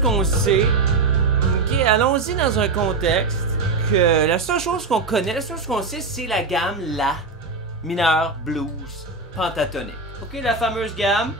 qu'on sait, ok, allons-y dans un contexte que la seule chose qu'on connaît, la seule chose qu'on sait, c'est la gamme La mineur blues pentatonique. Ok, la fameuse gamme.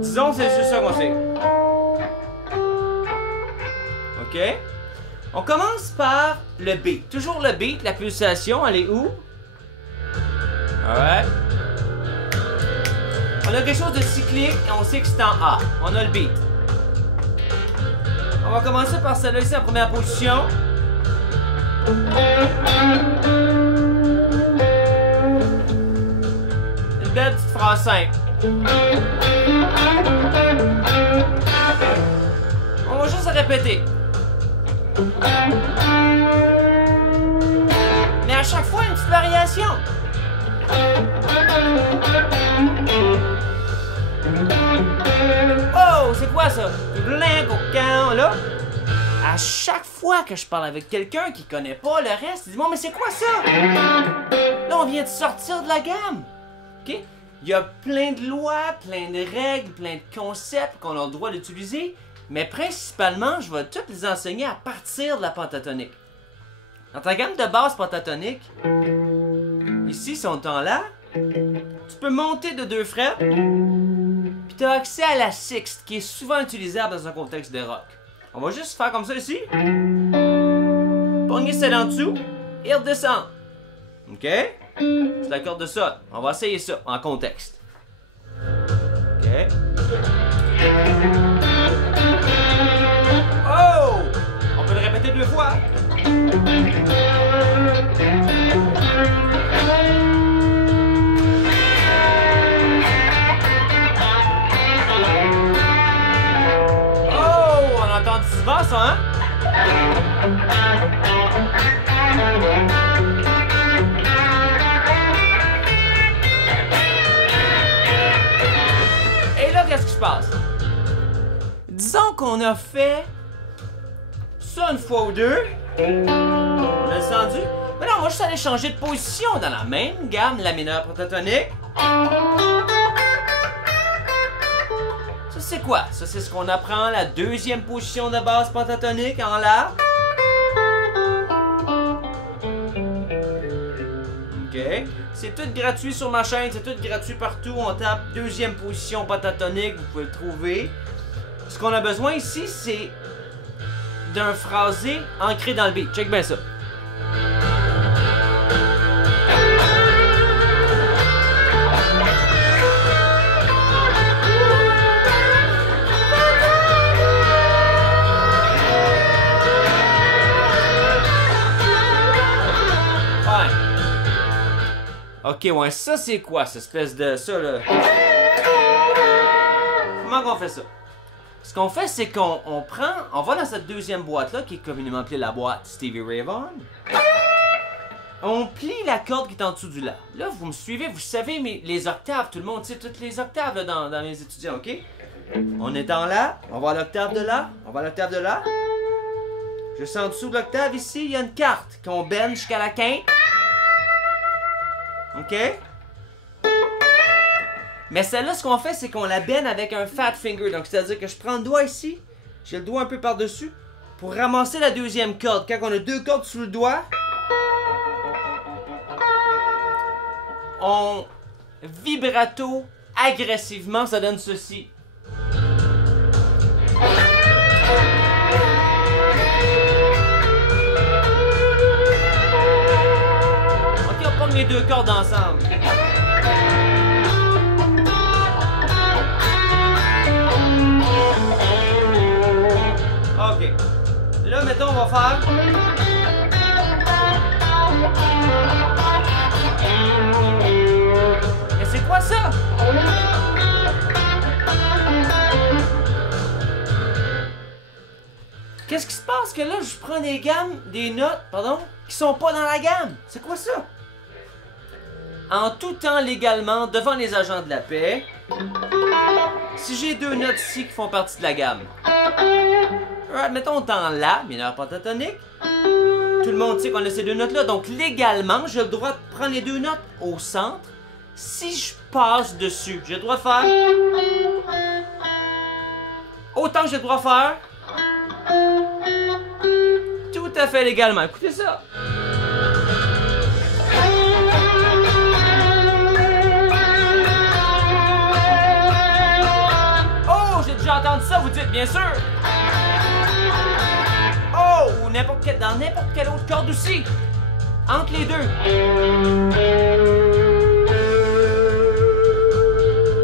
Disons, c'est juste ça qu'on sait. Ok? On commence par le beat. Toujours le beat, la pulsation, elle est où? Alright. On a quelque chose de cyclique et on sait que c'est en A. On a le beat. On va commencer par celle-là ici en première position. Une belle petite phrase simple. On va juste répéter. Mais à chaque fois, une petite variation. Oh, c'est quoi ça? Là, à chaque fois que je parle avec quelqu'un qui connaît pas le reste, il dit bon, mais c'est quoi ça? Là, on vient de sortir de la gamme. Ok? Il y a plein de lois, plein de règles, plein de concepts qu'on a le droit d'utiliser, mais principalement, je vais toutes les enseigner à partir de la pentatonique. Dans ta gamme de base pentatonique, ici, si on est en La, tu peux monter de 2 frettes, puis tu as accès à la sixte, qui est souvent utilisable dans un contexte de rock. On va juste faire comme ça ici. Pogner celle en dessous et redescendre. Ok? C'est la corde de sol. On va essayer ça en contexte. Ok? Oh! On peut le répéter 2 fois. Souvent ça, hein? Et là, qu'est-ce qui se passe? Disons qu'on a fait ça une fois ou deux. On a descendu. Mais là, on va juste aller changer de position dans la même gamme, La mineur pentatonique. C'est quoi? Ça, c'est ce qu'on apprend, la deuxième position de base pentatonique en La. Ok. C'est tout gratuit sur ma chaîne, c'est tout gratuit partout. On tape deuxième position pentatonique, vous pouvez le trouver. Ce qu'on a besoin ici, c'est d'un phrasé ancré dans le beat. Check bien ça. Ok, ouais, ça c'est quoi, cette espèce de... ça, là? Comment qu'on fait ça? Ce qu'on fait, c'est qu'on va dans cette deuxième boîte-là, qui est communément appelée la boîte Stevie Ray Vaughan. On plie la corde qui est en dessous du La. Là, vous me suivez, vous savez les octaves, tout le monde sait toutes les octaves là, dans mes étudiants, ok? On est en La, on va à l'octave de La, on va à l'octave de La. Juste en dessous de l'octave, ici, il y a une carte qu'on bend jusqu'à la quinte. OK? Mais celle-là, ce qu'on fait, c'est qu'on la bend avec un fat finger. Donc, c'est-à-dire que je prends le doigt ici, j'ai le doigt un peu par-dessus, pour ramasser la deuxième corde. Quand on a 2 cordes sous le doigt, on vibrato agressivement, ça donne ceci. Les 2 cordes ensemble. Ok. Là, mettons, on va faire... Et c'est quoi ça? Qu'est-ce qui se passe que là, je prends des gammes, des notes, pardon, qui sont pas dans la gamme? C'est quoi ça? En tout temps légalement devant les agents de la paix, si j'ai 2 notes ici qui font partie de la gamme, mettons dans La mineur pentatonique, tout le monde sait qu'on a ces 2 notes là, donc légalement j'ai le droit de prendre les 2 notes au centre. Si je passe dessus, j'ai le droit de faire Autant que j'ai le droit de faire. Tout à fait légalement. Écoutez ça. Oh, j'ai déjà entendu ça, vous dites, bien sûr. Oh, ou dans n'importe quelle autre corde aussi. Entre les deux.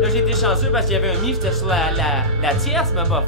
Là, j'ai été chanceux parce qu'il y avait un mi, c'était sur la tierce, mais bof.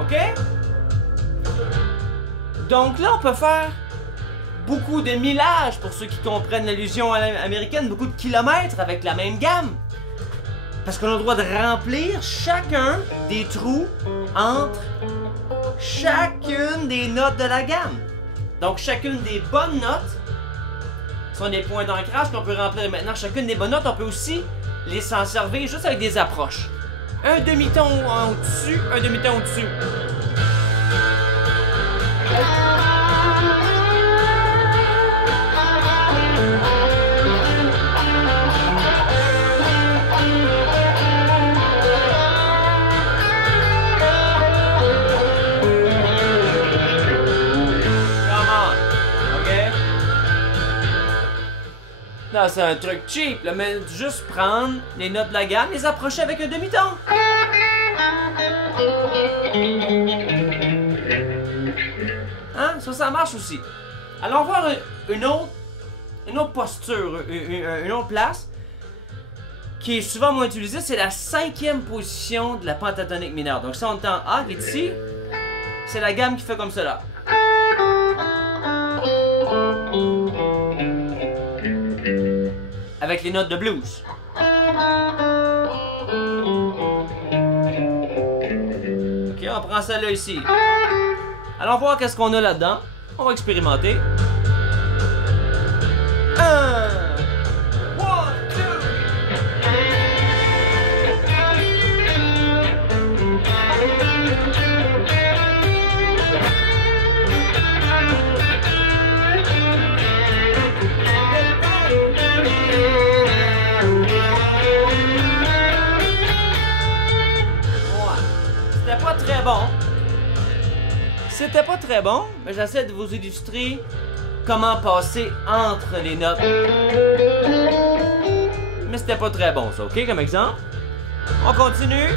OK? Donc là, on peut faire beaucoup de millages, pour ceux qui comprennent l'allusion américaine, beaucoup de kilomètres avec la même gamme. Parce qu'on a le droit de remplir chacun des trous entre chacune des notes de la gamme. Donc chacune des bonnes notes sont des points d'ancrage qu'on peut remplir. Maintenant, chacune des bonnes notes, on peut aussi les s'en servir juste avec des approches. Un demi-ton au-dessus, un demi-ton au-dessus. Non, c'est un truc cheap, là, mais juste prendre les notes de la gamme, les approcher avec un demi-ton. Hein? Ça marche aussi. Allons voir une autre posture, une autre place qui est souvent moins utilisée, c'est la 5e position de la pentatonique mineure. Donc si on est en A, qui est ici, c'est la gamme qui fait comme cela. Avec les notes de blues. Ok, on prend celle-là ici. Allons voir qu'est-ce qu'on a là-dedans. On va expérimenter. 1, 2. C'était pas très bon, mais j'essaie de vous illustrer comment passer entre les notes. Mais c'était pas très bon ça, ok, comme exemple. On continue.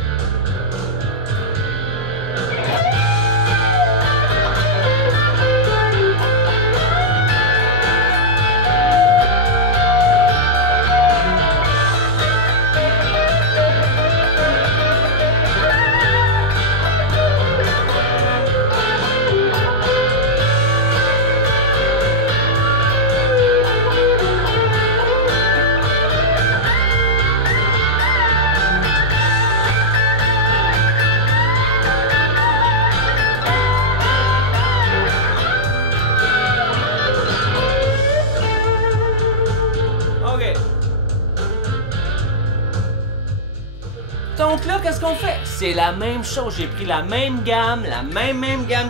Donc là, qu'est-ce qu'on fait? C'est la même chose. J'ai pris la même gamme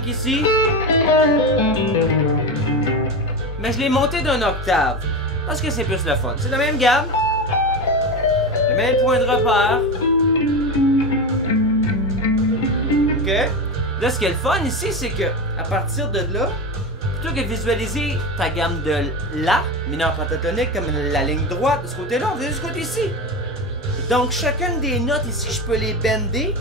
qu'ici. Mais je l'ai monté d'un octave. Parce que c'est plus le fun. C'est la même gamme. Le même point de repère. OK? Là, ce qui est le fun ici, c'est que à partir de là, plutôt que de visualiser ta gamme de La, mineur pentatonique, comme la ligne droite de ce côté-là, on vient de ce côté-ci. Donc, chacune des notes ici, je peux les bender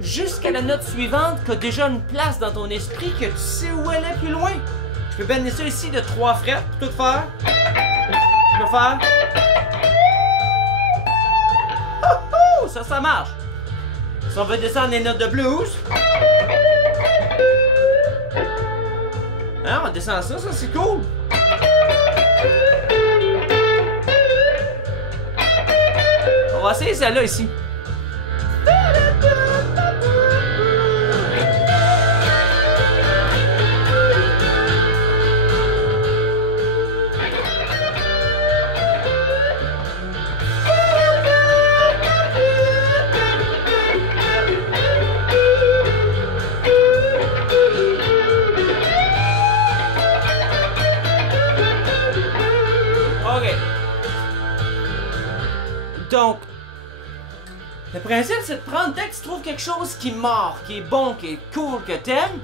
jusqu'à la note suivante qui a déjà une place dans ton esprit que tu sais où elle est plus loin. Je peux bender ça ici de 3 frettes pour tout faire. Je peux faire... Oh, oh, ça marche. Si on veut descendre les notes de blues... Hein, on descend ça c'est cool. On va essayer celle-là ici. principe, c'est de prendre, dès que tu trouves quelque chose qui mord, qui est bon, qui est cool, que t'aimes,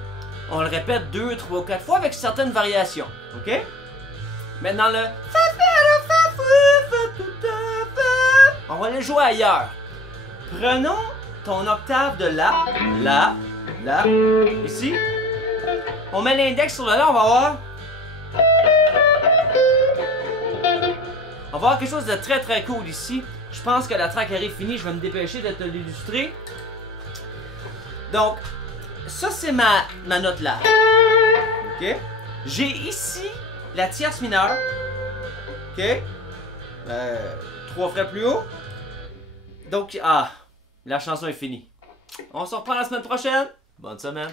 on le répète 2, 3, 4 fois avec certaines variations. OK? Maintenant, le on va aller jouer ailleurs. Prenons ton octave de La, ici. On met l'index sur le La, on va voir. On va voir quelque chose de très très cool ici. Je pense que la track arrive finie, je vais me dépêcher de te l'illustrer. Donc, ça c'est ma note La. OK? J'ai ici la tierce mineure. OK? 3 frais plus haut. Donc, la chanson est finie. On se reprend la semaine prochaine. Bonne semaine.